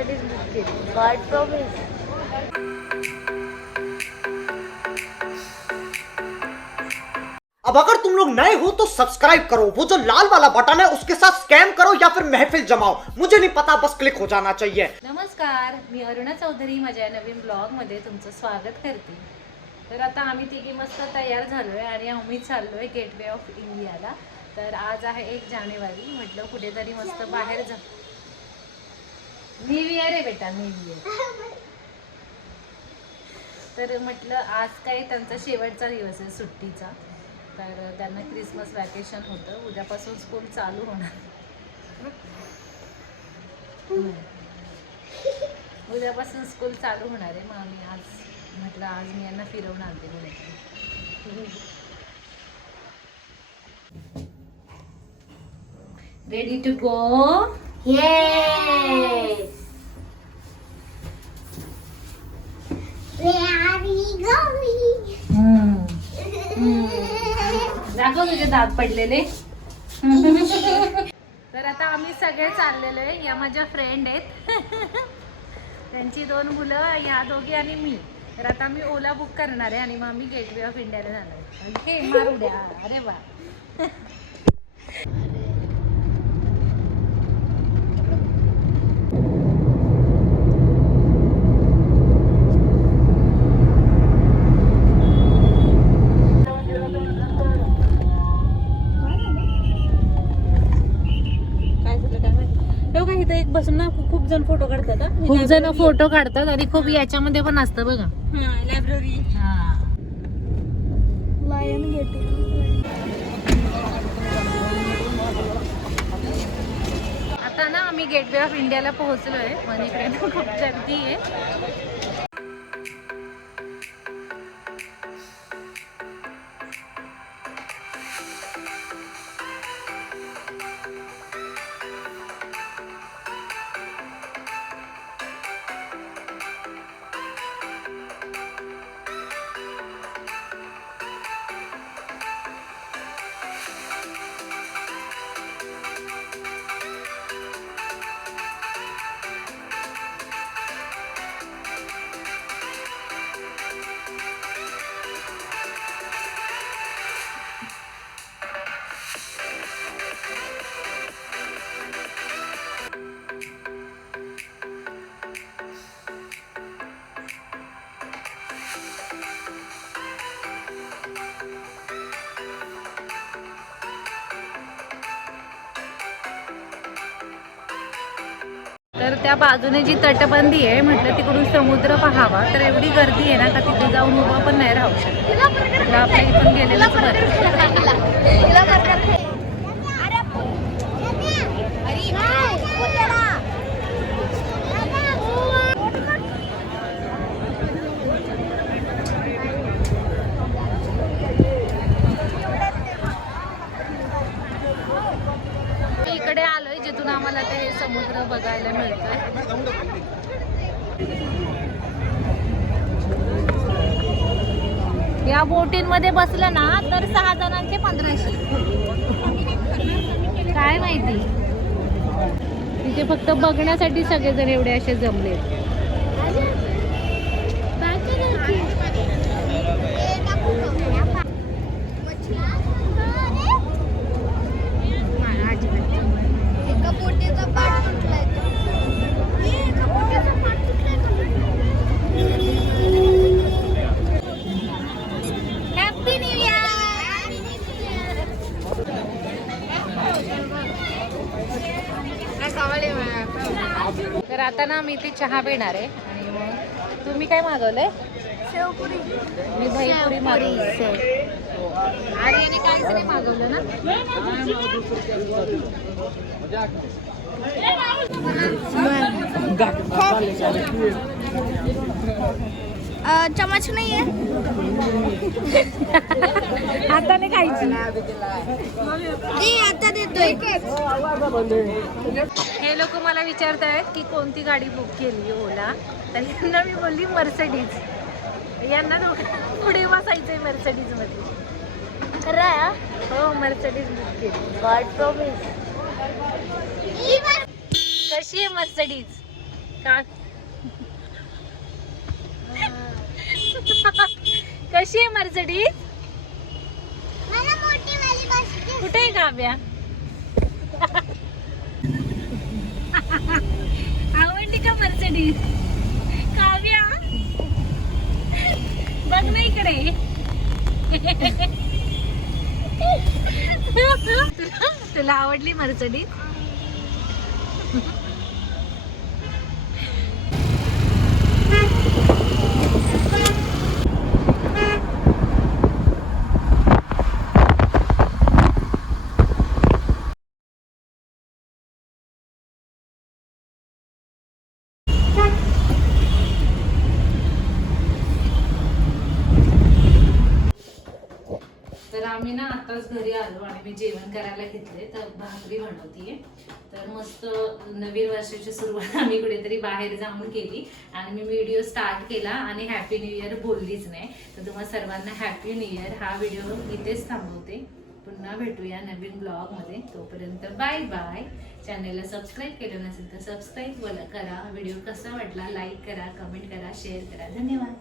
Mercedes book केली. God promise अब अगर तुम लोग नए हो तो सब्सक्राइब करो। वो जो लाल वाला बटन है उसके साथ स्कैम करो या फिर महफिल जमाओ। मुझे नहीं पता बस क्लिक हो जाना चाहिए। नमस्कार मी अरुणा चौधरी माझ्या नवीन ब्लॉगमध्ये तुमचं स्वागत करते. तर आता आम्ही तिघी मस्त तयार झालो आहे आणि आम्ही चाललो आहे गेटवे ऑफ इंडियाला तर आज आहे एक जानेवारी म्हटलं कुठेतरी मस्त बाहेर जा न्यू इयर आहे बेटा न्यू तर म्हटलं आज काय त्यांचा शेवटचा दिवस आहे सुट्टीचा. तर त्यांना क्रिसमस वॅकेशन होतं. उद्यापासून स्कूल चालू होणार. उद्यापासून स्कूल चालू होणार आहे मग आम्ही आज म्हटलं आज मी यांना फिरवून आणते म्हटलं रेडी टू गो Yes. दाखव तुझे दात पडलेले. तर आता आम्ही सगळे चाललेलो आहे. या माझ्या फ्रेंड आहेत. त्यांची दोन मुलं या दोघी आणि मी. तर आता आम्ही ओला बुक करणार आहे आणि मग आम्ही गेटवे ऑफ इंडियाला जाणार आहे. हे मारू द्या. अरे वा काय झालं काय माहिती तेव्हा काय इथं एक बसून ना खूप खूप जण फोटो काढतात हा. खूप जण फोटो काढतात आणि खूप याच्यामध्ये पण असतं बघा. हा लायब्ररी Lion getting. आता ना आम्ही गेटवे ऑफ इंडियाला पोहोचलोय. पण इकडे ना खूप गर्दी आहे. तर त्या बाजूने जी तटबंदी आहे म्हटलं तिकडून समुद्र पाहावा. तर एवढी गर्दी आहे ना का तिथे जाऊन उभं पण नाही राहू शकत. आपण आपल्या इथून गेलेलंच बरं मी इकडे आलोय जिथून आम्हाला ते समुद्र बघायला मिळतोय. या बोटींमध्ये बसलं ना तर सहा जणांचे पंधराशे. काय माहिती? तिथे फक्त बघण्यासाठी सगळेजण एवढे असे जमले एका बोटीचा पाठ तुटलाय तो. एका बोटीचा पाठ तुटलाय हॅपी न्यू इयर तर आता ना मी इथे चहा पिणार आहे. आणि मग तुम्ही काय मागवलंय? शेवपुरी. मी दहीपुरी मागवली आणि याने काहीच नाही मागवलं ना? चमच नाही आहे हाताने खायची. दे आता देतोय. हे लोक मला विचारत आहेत की कोणती गाडी बुक केली ओला? तर यांना मी बोलली मर्सडीज यांना पुढे बसायचंय मर्सडीजमध्ये. खरं हो? मर्सडीज बुक केली. गॉड प्रॉमिस कशी आहे मर्सडीज का? कशी आहे मर्सडीज मला मोठी वाली बस कुठे आहे काव्या आवडली का काव्या? बघ ना इकडे. तुला आवडली मर्सडीज मी ना आताच घरी आलो आणि मी जेवण करायला घेतले तर भाकरी बनवतीये. तर मस्त नवीन वर्षाची सुरुवात आम्ही कुठेतरी बाहेर जाऊन केली आणि मी व्हिडिओ स्टार्ट केला आणि हॅपी न्यू इयर बोललीच नाही. तर तुम्हाला सर्वांना हॅपी न्यू इयर हा व्हिडिओ इथेच थांबवते. पुन्हा भेटूया नवीन ब्लॉगमध्ये. तोपर्यंत बाय बाय. चॅनलला सबस्क्राईब केलं नसेल तर सबस्क्राईब करा. व्हिडिओ कसा वाटला लाईक करा कमेंट करा शेअर करा. धन्यवाद.